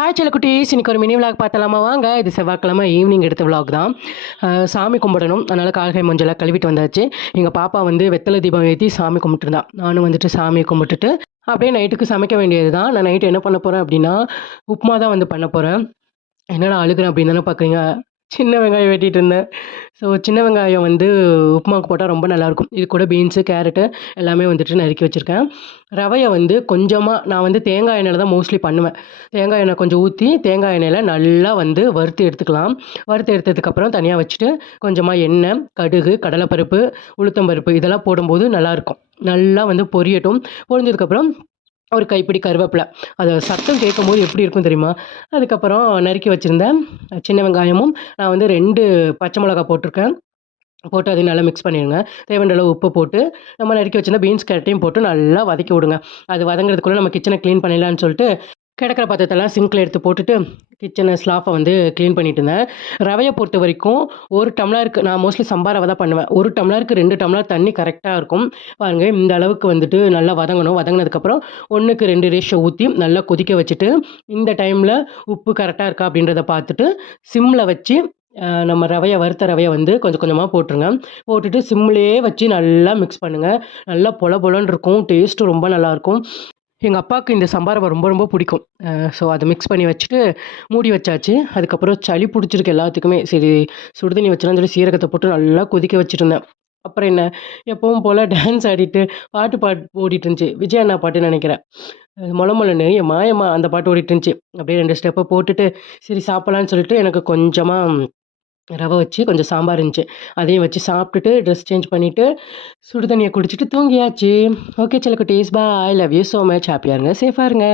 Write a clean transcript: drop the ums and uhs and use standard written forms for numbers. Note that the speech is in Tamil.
ஹாய் செல்லக்குட்டீஸ், இன்னைக்கு ஒரு மினி விளாக் பார்த்தலாமா? வாங்க. இது செவ்வாய்க்கிழமை ஈவினிங் எடுத்த விளாக் தான். சாமி கும்பிடணும், அதனால் கால்கை மஞ்சளாக கழுவிட்டு வந்தாச்சு. எங்கள் பாப்பா வந்து வெத்தலை தீபம் ஏற்றி சாமி கும்பிட்டுருந்தா. நானும் வந்துட்டு சாமியை கும்பிட்டுட்டு அப்படியே நைட்டுக்கு சமைக்க வேண்டியது தான். நான் நைட்டு என்ன பண்ண போகிறேன் அப்படின்னா, உப்புமா தான் வந்து பண்ண போகிறேன். என்னடா அழுகுறேன் அப்படின்னு தானே பார்க்குறீங்க. சின்ன வெங்காயம் வெட்டிட்டு இருந்தேன். ஸோ சின்ன வெங்காயம் வந்து உப்புமாவுக்கு போட்டால் ரொம்ப நல்லாயிருக்கும். இது கூட பீன்ஸு, கேரட்டு எல்லாமே வந்துட்டு நறுக்கி வச்சுருக்கேன். ரவையை வந்து கொஞ்சமாக நான் வந்து தேங்காய் எண்ணெயில் தான் மோஸ்ட்லி பண்ணுவேன். தேங்காய் எண்ணெய் கொஞ்சம் ஊற்றி தேங்காய் எண்ணெயில் நல்லா வந்து வறுத்து எடுத்துக்கலாம். வறுத்து எடுத்ததுக்கப்புறம் தனியாக வச்சுட்டு கொஞ்சமாக எண்ணெய், கடுகு, கடலைப்பருப்பு, உளுத்தம்பருப்பு இதெல்லாம் போடும்போது நல்லாயிருக்கும். நல்லா வந்து பொரியட்டும். பொரிஞ்சதுக்கப்புறம் ஒரு கைப்பிடி கருவேப்பிலை. அது சத்தம் கேட்கும்போது எப்படி இருக்கும் தெரியுமா? அதுக்கப்புறம் நறுக்கி வச்சிருந்தேன் சின்ன வெங்காயமும் நான் வந்து 2 பச்சை மிளகா போட்டிருக்கேன். போட்டு அதையும் நல்லா மிக்ஸ் பண்ணிடுங்க. தேவையான அளவு உப்பு போட்டு, நம்ம நறுக்கி வச்சிருந்த பீன்ஸ், கேரட்டையும் போட்டு நல்லா வதக்கி விடுங்க. அது வதங்குறதுக்குள்ள நம்ம கிச்சனை கிளீன் பண்ணிடலான்னு சொல்லிட்டு, கிடக்கிற பாத்திரத்தெல்லாம் சிங்க்ல எடுத்து போட்டுட்டு, கிச்சனை ஸ்லாஃபை வந்து கிளீன் பண்ணிட்டு இருந்தேன். ரவையை பொறுத்த வரைக்கும் 1 டம்ளருக்கு நான் மோஸ்ட்லி சம்பா ரவை தான் பண்ணுவேன். 1 டம்ளருக்கு 2 டம்ளர் தண்ணி கரெக்ட்டா இருக்கும். பாருங்க இந்த அளவுக்கு வந்துட்டு நல்லா வதங்கணும். வதங்குனதுக்கப்புறம் 1க்கு 2 ரேஷியோ ஊத்தி நல்லா கொதிக்க வச்சுட்டு, இந்த டைம்ல உப்பு கரெக்ட்டா இருக்கா அப்படின்றத பார்த்துட்டு, சிம்ல வச்சு நம்ம வறுத்த ரவைய வந்து கொஞ்சம் கொஞ்சமா போட்டுருங்க. போட்டுட்டு சிம்லயே வச்சு நல்லா மிக்ஸ் பண்ணுங்க. நல்லா பொல பொலன்னு இருக்கும். டேஸ்ட்டும் ரொம்ப நல்லாயிருக்கும். எங்க அப்பாவுக்கு இந்த சம்பா ரவை ரொம்ப ரொம்ப பிடிக்கும். ஸோ அத மிக்ஸ் பண்ணி வச்சுட்டு மூடி வச்சாச்சு. அதுக்கப்புறம் சளி பிடிச்சிருக்கு எல்லாத்துக்குமே. சரி சுடு தண்ணி வச்சலாம்னு சொல்லி சீரகத்த போட்டு நல்லா கொதிக்க வச்சுட்டுருந்தேன். அப்புறம் என்ன, எப்பவும் போல டான்ஸ் ஆடிட்டு பாட்டு ஓடிட்டு இருந்துச்சு. விஜய் அண்ணா பாட்டுன்னு நெனைக்கிறேன். மொள மொளன்னு எம்மா எம்மா அந்த பாட்டு ஓடிட்டு இருந்துச்சு. அப்படியே 2 ஸ்டெப்ப போட்டுட்டு, சரி சாப்பிடலான்னு சொல்லிட்டு எனக்கு கொஞ்சமா ரவை வச்சு கொஞ்சம் சாம்பார் இருந்துச்சு. அதையும் வச்சு சாப்பிட்டுட்டு, ட்ரெஸ் சேஞ்ச் பண்ணிட்டு, சுடு தண்ணிய குடிச்சிட்டு தூங்கியாச்சு. ஓகே செல்லக்குட்டீஸ், bye. Love you so much. ஹேப்பியா இருங்க, சேஃபா இருங்க.